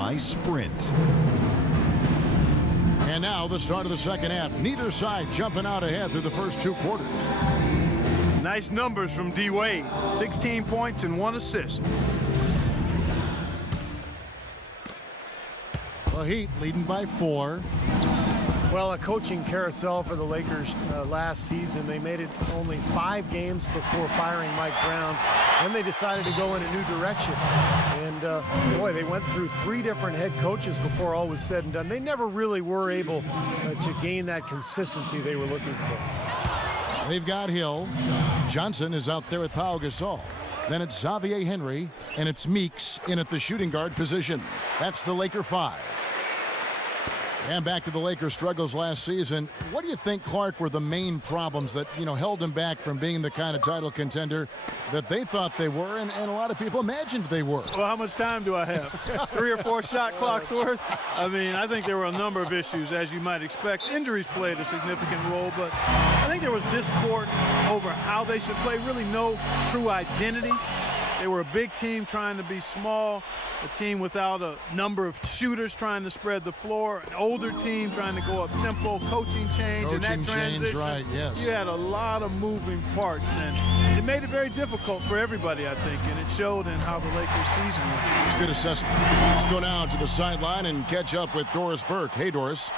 by sprint. And now the start of the second half. Neither side jumping out ahead through the first 2 quarters. Nice numbers from D. Wade. 16 points and 1 assist. The Heat leading by 4. Well, a coaching carousel for the Lakers last season. They made it only 5 games before firing Mike Brown. Then they decided to go in a new direction. And boy, they went through 3 different head coaches before all was said and done. They never really were able to gain that consistency they were looking for. They've got Hill. Johnson is out there with Pau Gasol. Then it's Xavier Henry, and it's Meeks in at the shooting guard position. That's the Laker 5. And back to the Lakers' struggles last season. What do you think, Clark, were the main problems that, held them back from being the kind of title contender that they thought they were and a lot of people imagined they were? Well, how much time do I have? 3 or 4 shot clocks worth? I mean, I think there were a number of issues, as you might expect. Injuries played a significant role, but I think there was discord over how they should play, really no true identity. They were a big team trying to be small, a team without a number of shooters trying to spread the floor, an older team trying to go up tempo, coaching change, and that transition. Right, yes. You had a lot of moving parts, and it made it very difficult for everybody, I think, and it showed in how the Lakers season went. It's a good assessment. Let's go now to the sideline and catch up with Doris Burke. Hey, Doris.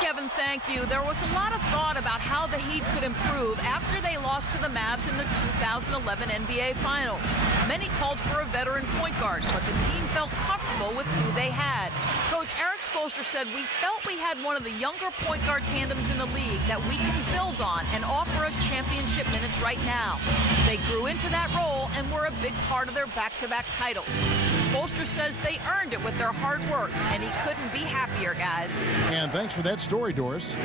Kevin, thank you. There was a lot of thought about how the Heat could improve after they lost to the Mavs in the 2011 NBA Finals. Many called for a veteran point guard, but the team felt comfortable with who they had. Coach Eric Spoelstra said, "We felt we had one of the younger point guard tandems in the league that we can build on and offer us championship minutes right now." They grew into that role and were a big part of their back-to-back titles. Spoelstra says they earned it with their hard work, and he couldn't be happier, guys. And thanks for that story, Doris.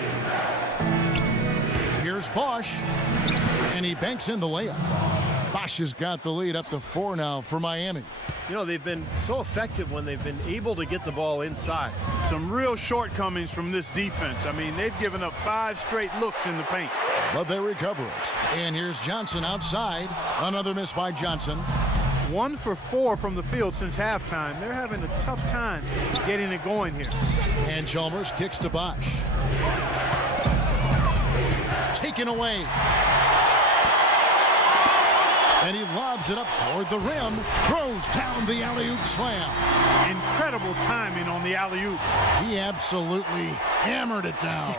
Here's Bosch, and he banks in the layup. Bosch has got the lead up to 4 now for Miami. They've been so effective when they've been able to get the ball inside. Some real shortcomings from this defense. I mean, they've given up 5 straight looks in the paint. But they recover it. And here's Johnson outside. Another miss by Johnson. 1 for 4 from the field since halftime. They're having a tough time getting it going here. And Chalmers kicks to Bosch. Taken away. And he lobs it up toward the rim. Throws down the alley-oop slam. Incredible timing on the alley-oop. He absolutely hammered it down.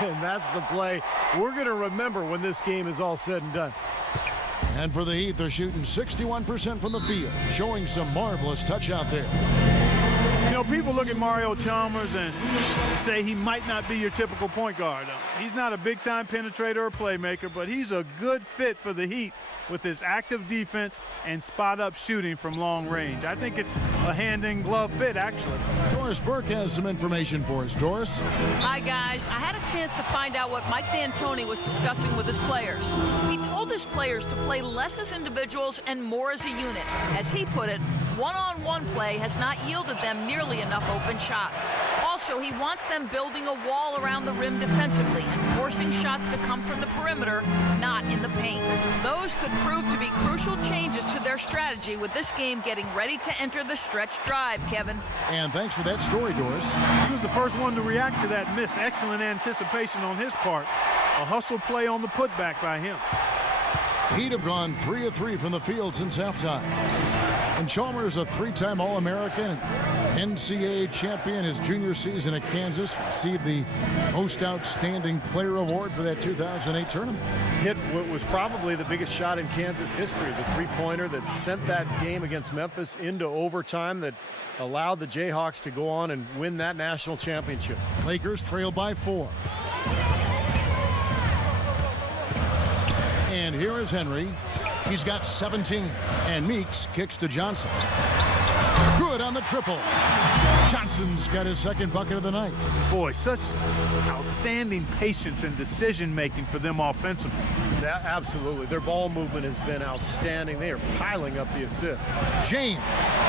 And that's the play we're going to remember when this game is all said and done. And for the Heat, they're shooting 61% from the field, showing some marvelous touch out there. People look at Mario Chalmers and say he might not be your typical point guard. He's not a big-time penetrator or playmaker, but he's a good fit for the Heat with his active defense and spot-up shooting from long range. I think it's a hand-in-glove fit, actually. Doris Burke has some information for us. Doris? Hi, guys. I had a chance to find out what Mike D'Antoni was discussing with his players. He told his players to play less as individuals and more as a unit. As he put it, one-on-one play has not yielded them nearly enough open shots. Also, he wants them building a wall around the rim defensively and forcing shots to come from the perimeter, not in the paint. Those could prove to be crucial changes to their strategy with this game getting ready to enter the stretch drive, Kevin. And thanks for that story, Doris. He was the first one to react to that miss. Excellent anticipation on his part. A hustle play on the putback by him. Heat have gone 3 of 3 from the field since halftime. And Chalmers, a 3-time All-American and NCAA champion his junior season at Kansas, received the Most Outstanding Player Award for that 2008 tournament. Hit what was probably the biggest shot in Kansas history, the three-pointer that sent that game against Memphis into overtime that allowed the Jayhawks to go on and win that national championship. Lakers trail by 4. And here is Henry. He's got 17. And Meeks kicks to Johnson. Good on the triple. Johnson's got his second bucket of the night. Boy, such outstanding patience and decision-making for them offensively. Yeah, absolutely. Their ball movement has been outstanding. They are piling up the assists. James,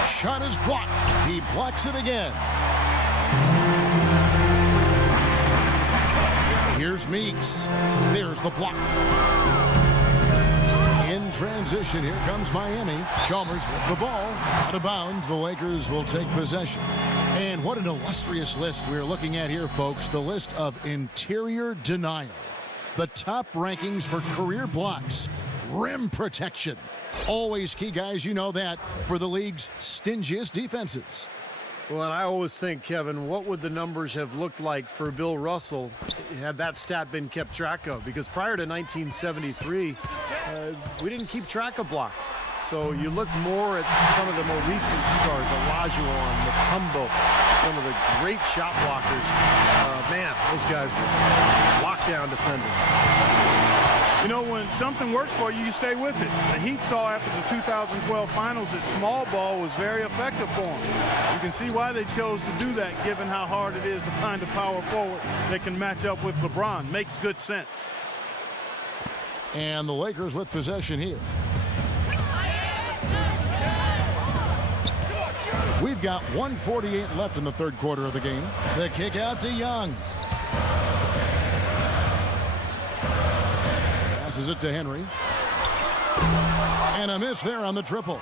shot is blocked. He blocks it again. Here's Meeks. There's the block. In transition. Here comes Miami. Chalmers with the ball. Out of bounds. The Lakers will take possession. And what an illustrious list we're looking at here, folks. The list of interior denial. The top rankings for career blocks. Rim protection. Always key, guys, you know that, for the league's stingiest defenses. Well, and I always think, Kevin, what would the numbers have looked like for Bill Russell had that stat been kept track of? Because prior to 1973, we didn't keep track of blocks. So you look more at some of the more recent stars, Olajuwon, Mutombo, some of the great shot blockers. Man, those guys were lockdown defenders. You know, when something works for you, you stay with it. The Heat saw after the 2012 finals that small ball was very effective for them. You can see why they chose to do that, given how hard it is to find a power forward that can match up with LeBron. Makes good sense. And the Lakers with possession here. We've got 1:48 left in the third quarter of the game. The kick out to Young. Passes it to Henry. And a miss there on the triple.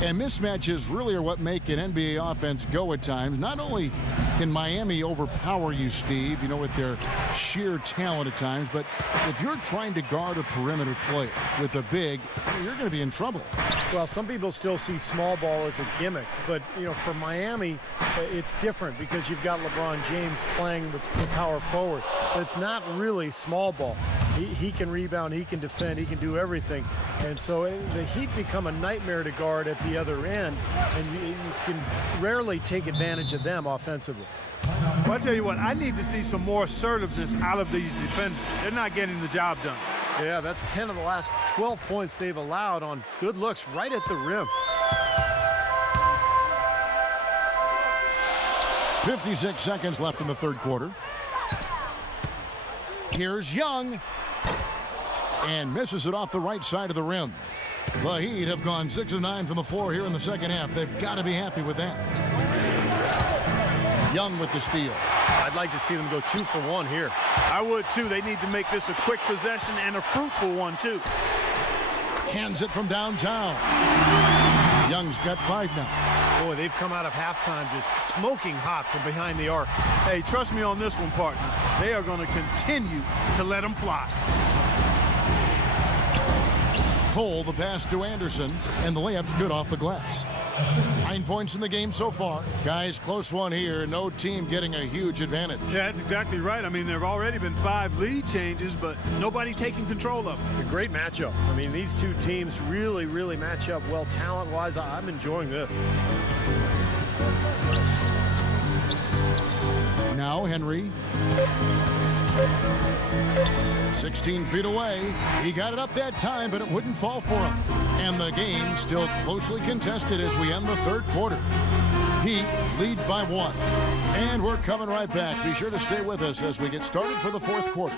And mismatches really are what make an NBA offense go at times. Not only can Miami overpower you, Steve, you know, with their sheer talent at times, but if you're trying to guard a perimeter player with a big, you're going to be in trouble. Well, some people still see small ball as a gimmick, but, you know, for Miami, it's different because you've got LeBron James playing the power forward. So it's not really small ball. He can rebound, he can defend, he can do everything. And so the Heat become a nightmare to guard at the other end, and you can rarely take advantage of them offensively. Well, I tell you what, I need to see some more assertiveness out of these defenders. They're not getting the job done. Yeah, that's 10 of the last 12 points they've allowed on good looks right at the rim. 56 seconds left in the third quarter. Here's Young. And misses it off the right side of the rim. The Heat have gone 6 of 9 from the floor here in the second half. They've got to be happy with that. Young with the steal. I'd like to see them go 2 for 1 here. I would too. They need to make this a quick possession and a fruitful one too. Cans it from downtown. Young's got 5 now. Boy, they've come out of halftime just smoking hot from behind the arc. Hey, trust me on this one, partner. They are going to continue to let them fly. Cole, the pass to Anderson, and the layup's good off the glass. 9 points in the game so far. Guys, close one here. No team getting a huge advantage. Yeah, that's exactly right. I mean, there have already been 5 lead changes, but nobody taking control of them. A great matchup. I mean, these two teams really, really match up well talent-wise. I'm enjoying this. Now Henry. 16 feet away. He got it up that time, but it wouldn't fall for him. And the game still closely contested as we end the third quarter. Heat lead by 1. And we're coming right back. Be sure to stay with us as we get started for the fourth quarter.